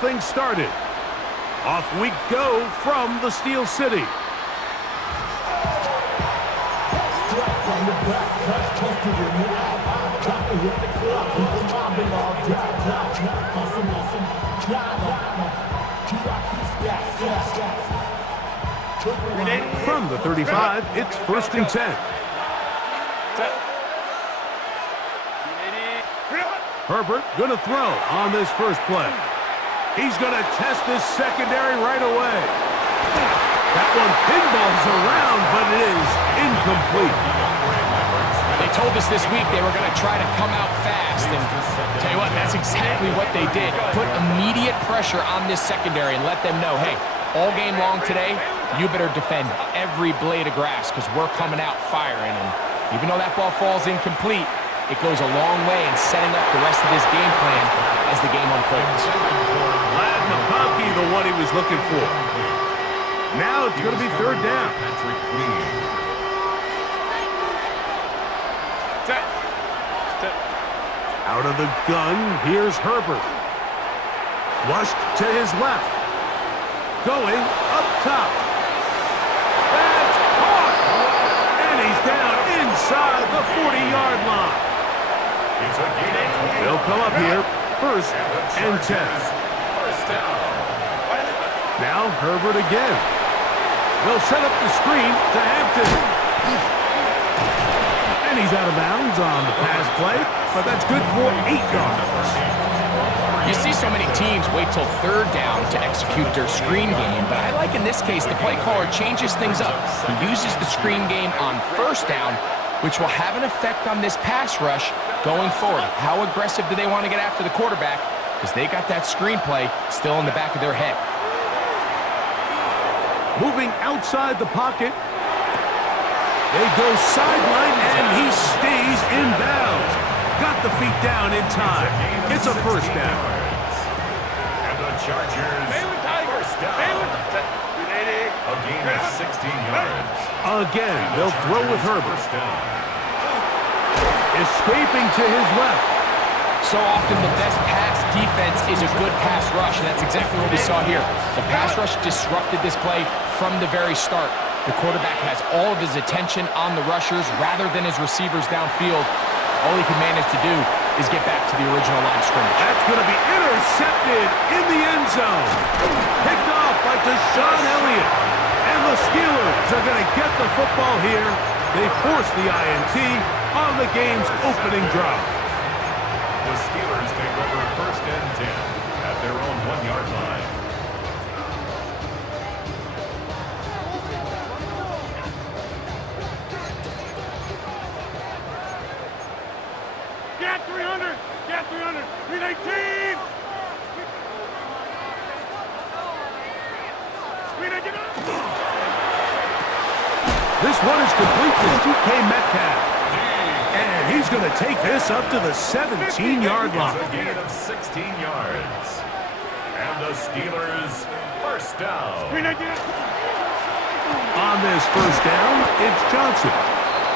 Things started. Off we go from the Steel City. From the 35, it's 1st and 10. Herbert gonna throw on this first play. He's gonna test this secondary right away. That one pinballs around, but it is incomplete. They told us this week they were gonna try to come out fast, and tell you what, that's exactly what they did. Put immediate pressure on this secondary and let them know, hey, all game long today, you better defend every blade of grass because we're coming out firing. And even though that ball falls incomplete, it goes a long way in setting up the rest of this game plan as the game unfolds. Glad McConkey, the one he was looking for. Now it's going to be 3rd down. Out of the gun, here's Herbert. Flushed to his left. Going up top. That's caught! And he's down inside the 40-yard line. They'll come up here, 1st and 10. Now Herbert again. They'll set up the screen to Hampton. And he's out of bounds on the pass play, but that's good for 8 yards. You see so many teams wait till 3rd down to execute their screen game, but I like in this case the play caller changes things up. He uses the screen game on 1st down, which will have an effect on this pass rush going forward. How aggressive do they want to get after the quarterback? Because they got that screenplay still in the back of their head. Moving outside the pocket. They go sideline, and he stays in bounds. Got the feet down in time. It's a 1st down. And the Chargers, 1st down. A gain of 16 yards. Again, they'll throw with Herbert. Escaping to his left. So often the best pass defense is a good pass rush, and that's exactly what we saw here. The pass rush disrupted this play from the very start. The quarterback has all of his attention on the rushers rather than his receivers downfield. All he can manage to do is get back to the original line of scrimmage. That's going to be intercepted in the end zone. Picked off by Deshaun Elliott. And the Steelers are going to get the football here. They force the INT on the game's opening drive. The Steelers take over 1st and 10 at their own 1-yard line. Get 300! Get 300! 319! This one is complete to DK Metcalf. And he's going to take this up to the 17-yard line. It's a gain of 16 yards. And the Steelers, 1st down. On this 1st down, it's Johnson.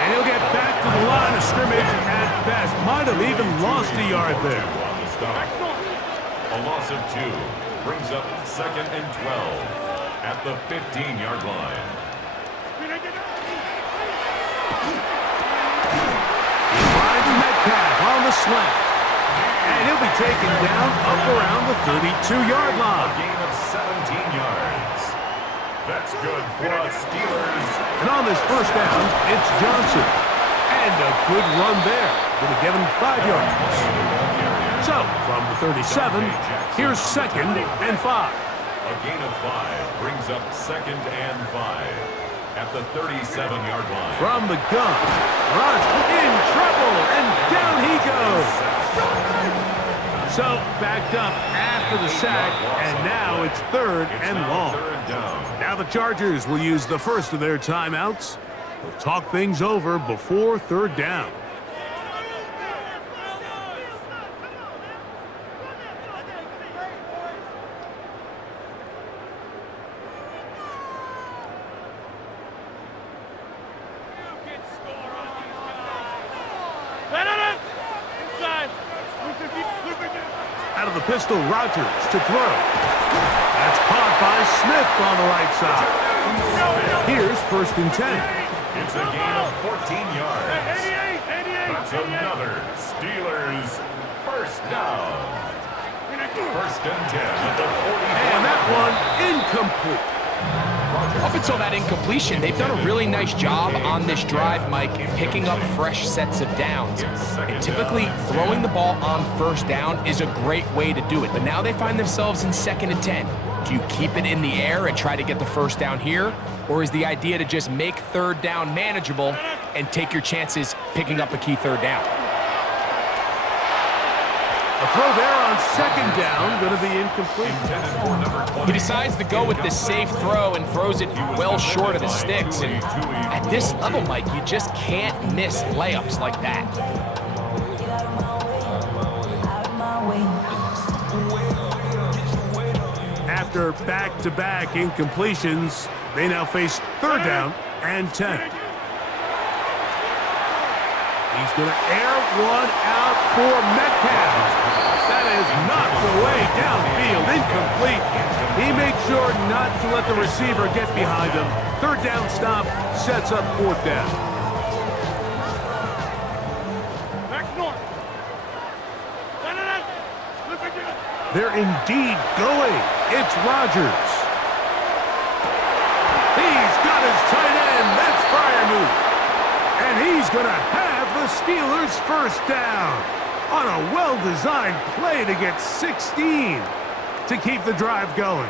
And he'll get back to the line of scrimmage at best. Might have even lost a yard there. On the stop. A loss of 2 brings up 2nd and 12 at the 15-yard line. He finds Metcalf on the slant. And he'll be taken down up around the 32-yard A line. gain of 17 yards. That's good for us Steelers. And on this 1st down, it's Johnson. And a good run there. Going to give him 5 yards. So, from the 37, here's 2nd and 5. A gain of 5 brings up 2nd and 5 at the 37-yard line. From the gun, Rush in trouble, and down he goes. So, backed up after the sack, and now it's 3rd and long. Now the Chargers will use the first of their timeouts. They'll talk things over before 3rd down. Out of the the pistol, Rodgers to throw. That's caught by Smith on the right side. Here's 1st and 10. It's a gain of 14 yards. 88. That's another Steelers first down. 1st and 10 at the 40. And that one incomplete. Up until that incompletion, they've done a really nice job on this drive, Mike, picking up fresh sets of downs. And typically, throwing the ball on 1st down is a great way to do it. But now they find themselves in 2nd and 10. Do you keep it in the air and try to get the 1st down here? Or is the idea to just make 3rd down manageable and take your chances picking up a key 3rd down? A throw there on 2nd down, going to be incomplete. He decides to go with this safe throw and throws it well short of the sticks. And at this level, Mike, you just can't miss layups like that. After back-to-back incompletions, they now face 3rd down and 10. He's going to air one out for Metcalf. That is knocked away downfield, incomplete. He made sure not to let the receiver get behind him. 3rd down stop sets up 4th down. Back north. They're indeed going. It's Rodgers. He's got his tight end. That's Freiermuth. And he's going to have the Steelers 1st down on a well-designed play to get 16 to keep the drive going.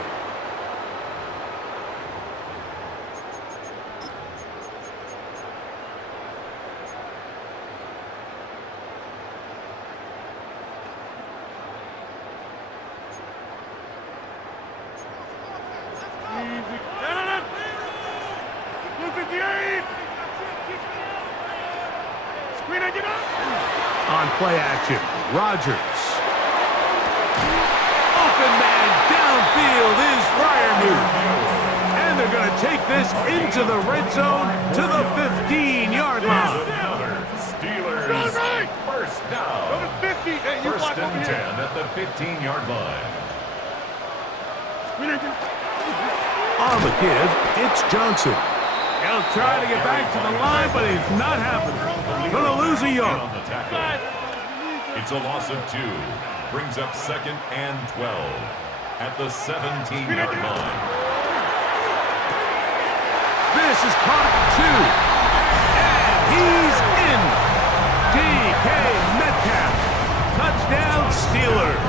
On play action, Rodgers. Open man downfield is Freiermuth. And they're going to take this into the red zone to the 15-yard line. Steelers 1st down. 1st and 10 at the 15-yard line. On the give, it's Johnson. He'll try to get back to the line, but it's not happening. Going to lose a yard. It's a loss of 2. Brings up 2nd and 12 at the 17-yard line. This is caught at 2. And he's in. DK Metcalf. Touchdown Steelers.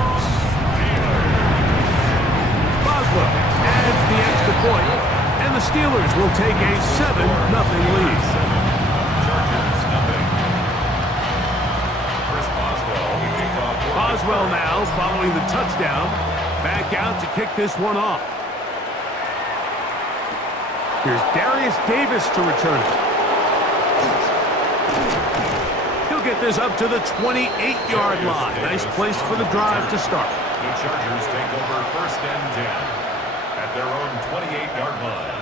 Boswell adds the extra point, and the Steelers will take a 7-0 lead. Boswell now, following the touchdown, back out to kick this one off. Here's Darius Davis to return it. He'll get this up to the 28-yard line. Nice place for the drive to start. The Chargers take over 1st and 10 at their own 28-yard line.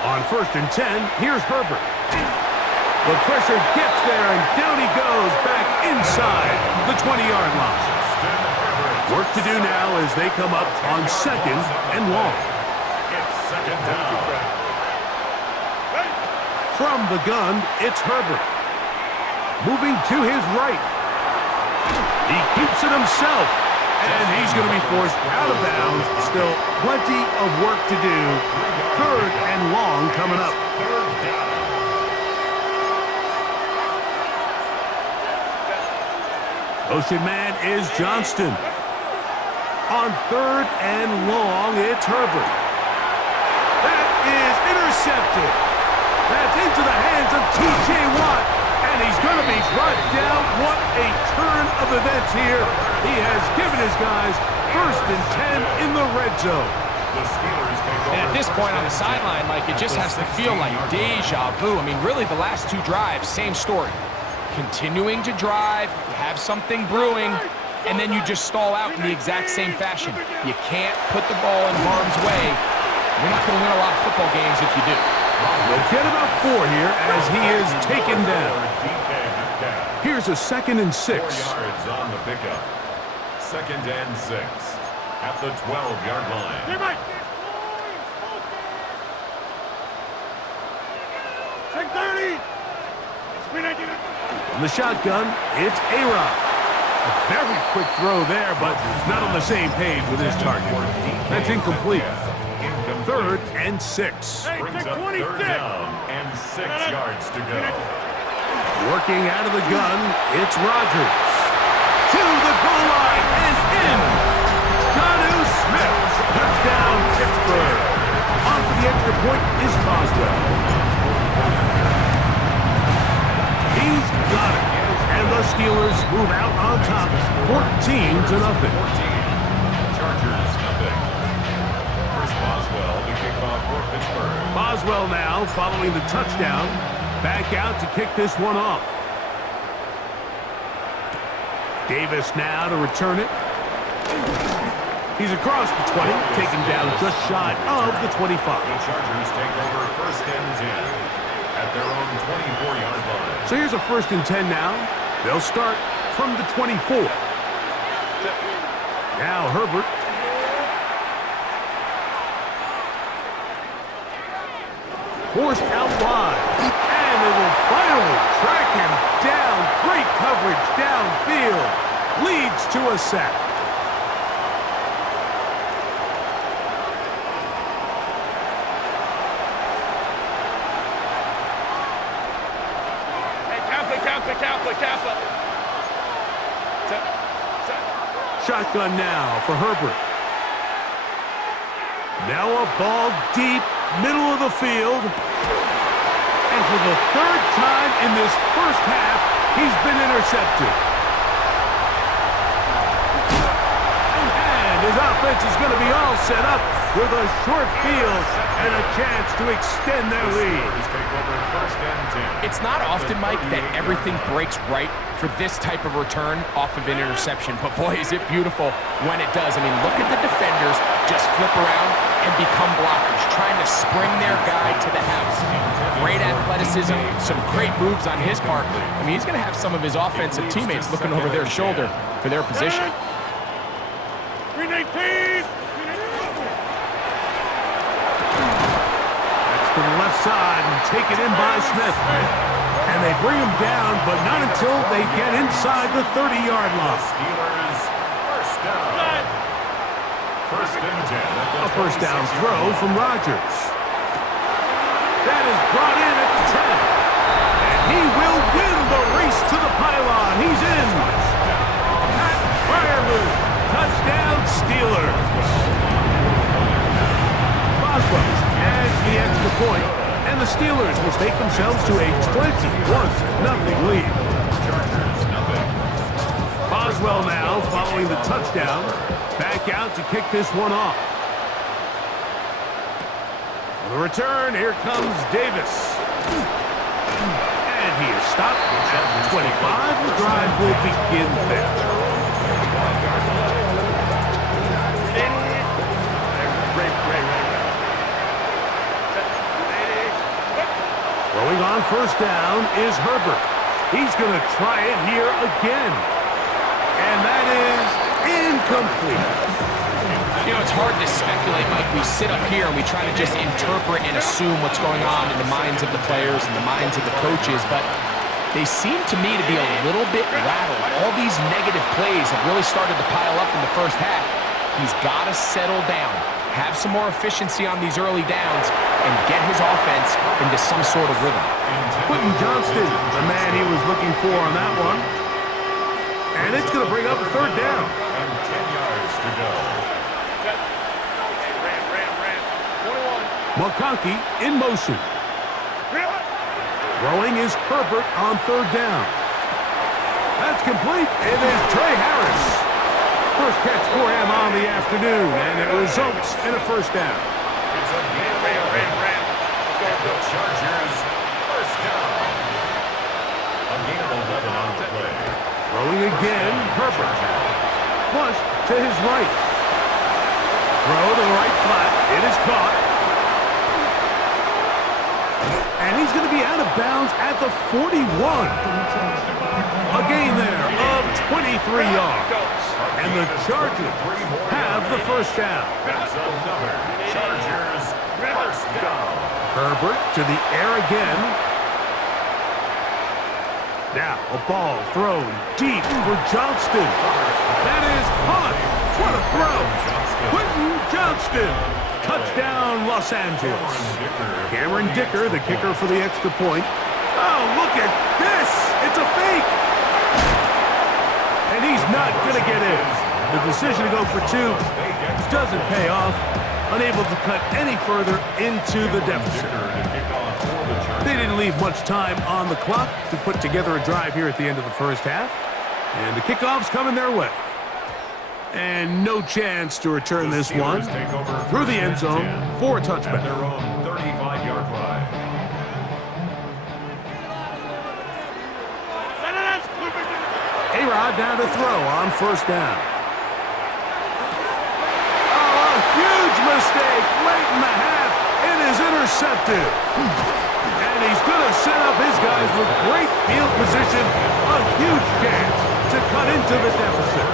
On 1st and 10, here's Herbert. The pressure gets there, and down he goes back inside the 20-yard line. Work to do now as they come up on 2nd and long. It's 2nd down. From the gun, it's Herbert. Moving to his right. He keeps it himself, and he's going to be forced out of bounds. Still plenty of work to do. 3rd and long coming up. Motion man is Johnston. On 3rd and long, it's Herbert. That is intercepted. That's into the hands of T.J. Watt, and he's going to be brought down. What a turn of events here. He has given his guys 1st and 10 in the red zone. And at this point on the sideline, Mike, it just has to feel like deja vu. I mean, really, the last 2 drives, same story. Continuing to drive, you have something brewing, and then you just stall out in the exact same fashion. You can't put the ball in harm's way You're not going to win a lot of football games if you do. They'll get about 4 here as he is taken down. Here's a 2nd and 6. 4 yards on the pickup. 2nd and 6 at the 12-yard line. From the shotgun, it's A-Rod. A very quick throw there, but not on the same page with his target. That's incomplete. 3rd and 6. Brings up 3rd down and 6 yards to go. Working out of the gun, it's Rodgers. To the goal line and in. Jonnu Smith. Touchdown, Pittsburgh. On for the extra point is Boswell. He's got it. And the Steelers move out on top, 14-0. Chargers, nothing. Chris Boswell, the kickoff for Pittsburgh. Boswell now following the touchdown. Back out to kick this one off. Davis now to return it. He's across the 20, taken down just shy of the 25. The Chargers take over 1st and 10 at their own 24-yard line. So here's a 1st and 10 now. They'll start from the 24. Now Herbert. Forced out wide. And they will finally track him down. Great coverage downfield. Leads to a sack. Shotgun now for Herbert. Now a ball deep, middle of the field. And for the 3rd time in this first half, he's been intercepted. And his offense is going to be all set up with a short field and a chance to extend their lead. It's not often, Mike, that everything breaks right for this type of return off of an interception. But boy, is it beautiful when it does. I mean, look at the defenders just flip around and become blockers, trying to spring their guy to the house. Great athleticism, some great moves on his part. I mean, he's going to have some of his offensive teammates looking over their shoulder for their position. 319. To the left side and taken in by Smith. And they bring him down, but not until they get inside the 30-yard line. Steelers, 1st down. 1st and 10. A 1st down throw from Rodgers. That is brought in at the 10. And he will win the race to the pylon. He's in. Pat Freiermuth. Touchdown, Steelers. Boswell adds the extra point, and the Steelers will take themselves to a 21-0 lead. Chargers, nothing. Boswell now following the touchdown. Back out to kick this one off. On the return, here comes Davis. And he is stopped at the 25. The drive will begin there. Throwing on 1st down is Herbert. He's going to try it here again. And that is incomplete. You know, it's hard to speculate, Mike. We sit up here and we try to just interpret and assume what's going on in the minds of the players and the minds of the coaches, but they seem to me to be a little bit rattled. All these negative plays have really started to pile up in the first half. He's got to settle down, have some more efficiency on these early downs, and get his offense into some sort of rhythm. Quentin Johnston, the man he was looking for on that one. And it's going to bring up a 3rd down. And 10 yards to go. McConkey in motion. Throwing is Herbert on 3rd down. That's complete. It is Trey Harris. First catch for him on the afternoon, and it results in a 1st down. It's a gain of the Chargers, 1st down. A gain of 11 on the play. Throwing again, Herbert. Flushed to his right. Throw to the right flat. It is caught. And he's going to be out of bounds at the 41. A gain there of 23 yards. And the Chargers have the first down. That's another Chargers first down. Herbert to the air again. Now a ball thrown deep for Johnston. That is caught. What a throw. Quentin Johnston. Touchdown, Los Angeles. Cameron Dicker, the kicker for the extra point. Oh, look at this. It's a fake. And he's not going to get in. The decision to go for two doesn't pay off. Unable to cut any further into the deficit. They didn't leave much time on the clock to put together a drive here at the end of the first half. And the kickoff's coming their way. And no chance to return this one through the end zone for a touchback. Their own 35-yard line. A-Rod down to throw on first down. Oh, a huge mistake late in the half. It is intercepted. And he's going to set up his guys with great field position. A huge chance to cut into the deficit.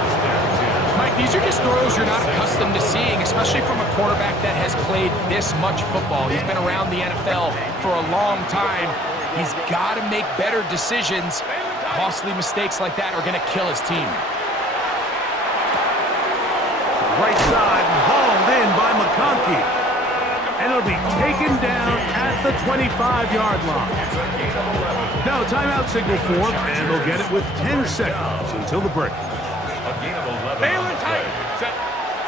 Mike, these are just throws you're not accustomed to seeing, especially from a quarterback that has played this much football. He's been around the NFL for a long time. He's got to make better decisions. Costly mistakes like that are going to kill his team. Right side, hauled in by McConkey. And it'll be taken down at the 25-yard line. Now a timeout signal for him, and they'll get it with 10 seconds until the break. A gain of 11 on the play.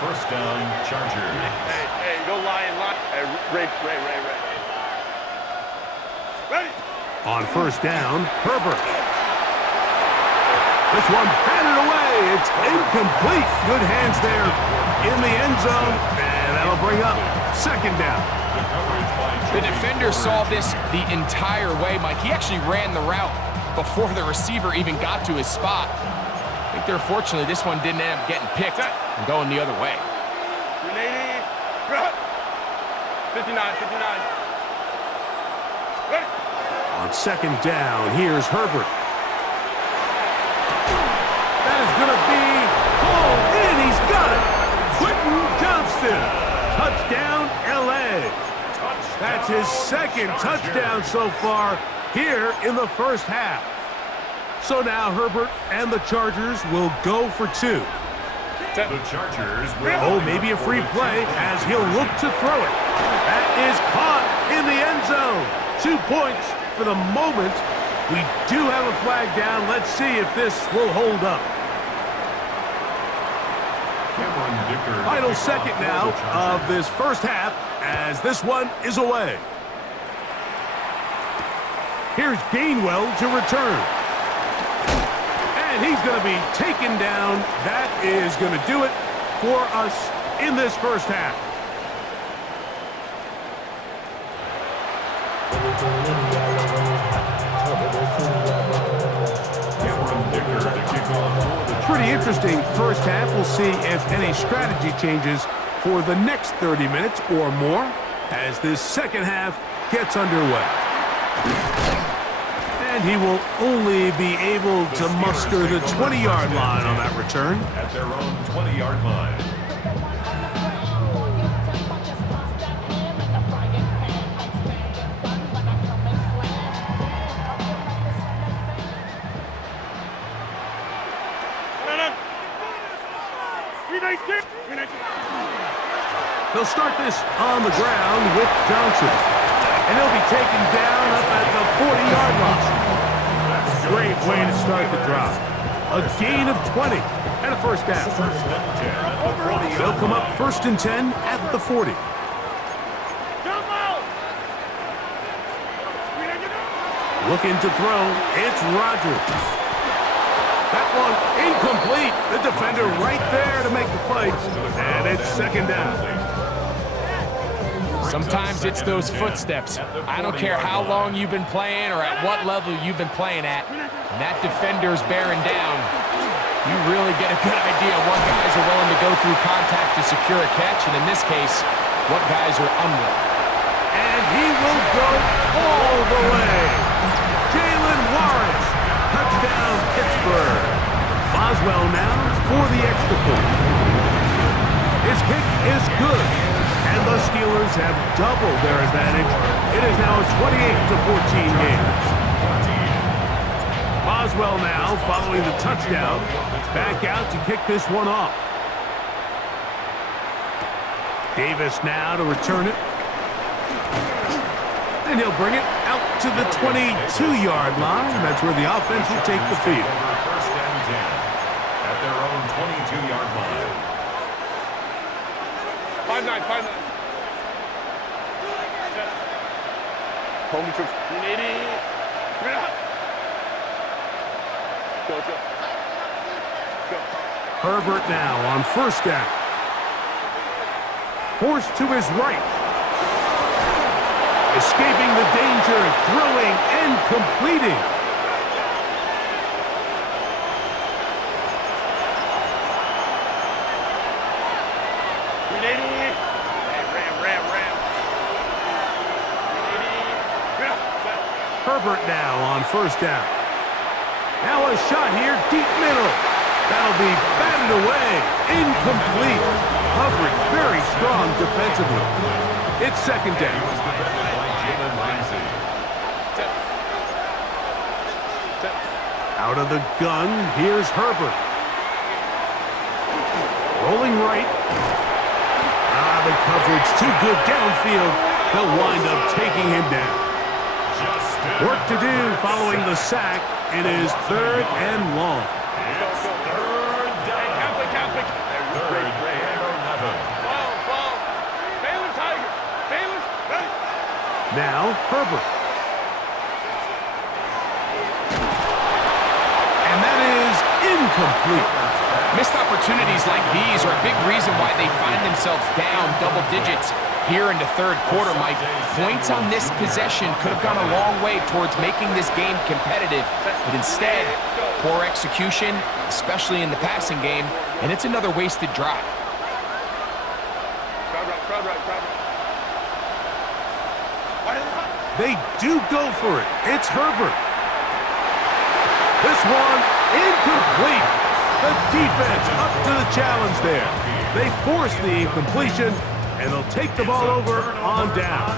First down, Chargers. Hey, go line. Hey, Ray. Ready? On first down, Herbert. This one batted away. It's incomplete. Good hands there in the end zone. And that'll bring up second down. The defender saw this the entire way, Mike. He actually ran the route before the receiver even got to his spot. I think they're fortunately this one didn't end up getting picked and going the other way. 59. Ready? On second down, here's Herbert. That is going to be hauled in. He's got it. Quentin Johnston. Touchdown, L.A. That's his second touchdown so far here in the first half. So now Herbert and the Chargers will go for two. The Chargers will... Oh, maybe a free play as he'll look to throw it. That is caught in the end zone. 2 points for the moment. We do have a flag down. Let's see if this will hold up. Final second now of this first half as this one is away. Here's Gainwell to return. And he's going to be taken down. That is going to do it for us in this first half. Pretty interesting first half. We'll see if any strategy changes for the next 30 minutes or more as this second half gets underway. And he will only be able to muster the 20-yard line on that return. At their own 20-yard line. They'll start this on the ground with Johnson. And he'll be taken down up at the 40-yard line. Great way to start the drive. A gain of 20 and a first down. They'll come up first and 10 at the 40. Looking to throw, it's Rodgers. That one incomplete. The defender right there to make the play. And it's second down. Sometimes it's those footsteps. I don't care how long you've been playing or at what level you've been playing at. When that defender's bearing down, you really get a good idea of what guys are willing to go through contact to secure a catch, and in this case, what guys are unwilling. And he will go all the for the extra point. His kick is good, and the Steelers have doubled their advantage. It is now a 28-14 game. Boswell now, following the touchdown, back out to kick this one off. Davis now to return it. And he'll bring it out to the 22-yard line. That's where the offense will take the field. First and 10 at their own 22-yard line. 5-9, 5-9. Home troops. 180. Go. Herbert now on first down. Forced to his right. Escaping the danger, throwing and completing. Ram. Herbert now on first down. Now a shot here, deep middle. That'll be batted away. Incomplete. Coverage very strong defensively. It's second down. Out of the gun, here's Herbert. Rolling right. The coverage too good downfield. He'll wind up taking him down. Work to do following the sack. It is third and long. It's third down. Catholic. Third and 11. Ball. Baylor Tiger. Baylor, ready. Now, Herbert. And that is incomplete. Missed opportunities like these are a big reason why they find themselves down double digits here in the third quarter, Mike. Points on this possession could have gone a long way towards making this game competitive, but instead, poor execution, especially in the passing game, and it's another wasted drive. Crowd right. They do go for it. It's Herbert. This one, incomplete. The defense up to the challenge there. They force the incompletion, and they'll take the ball over on down.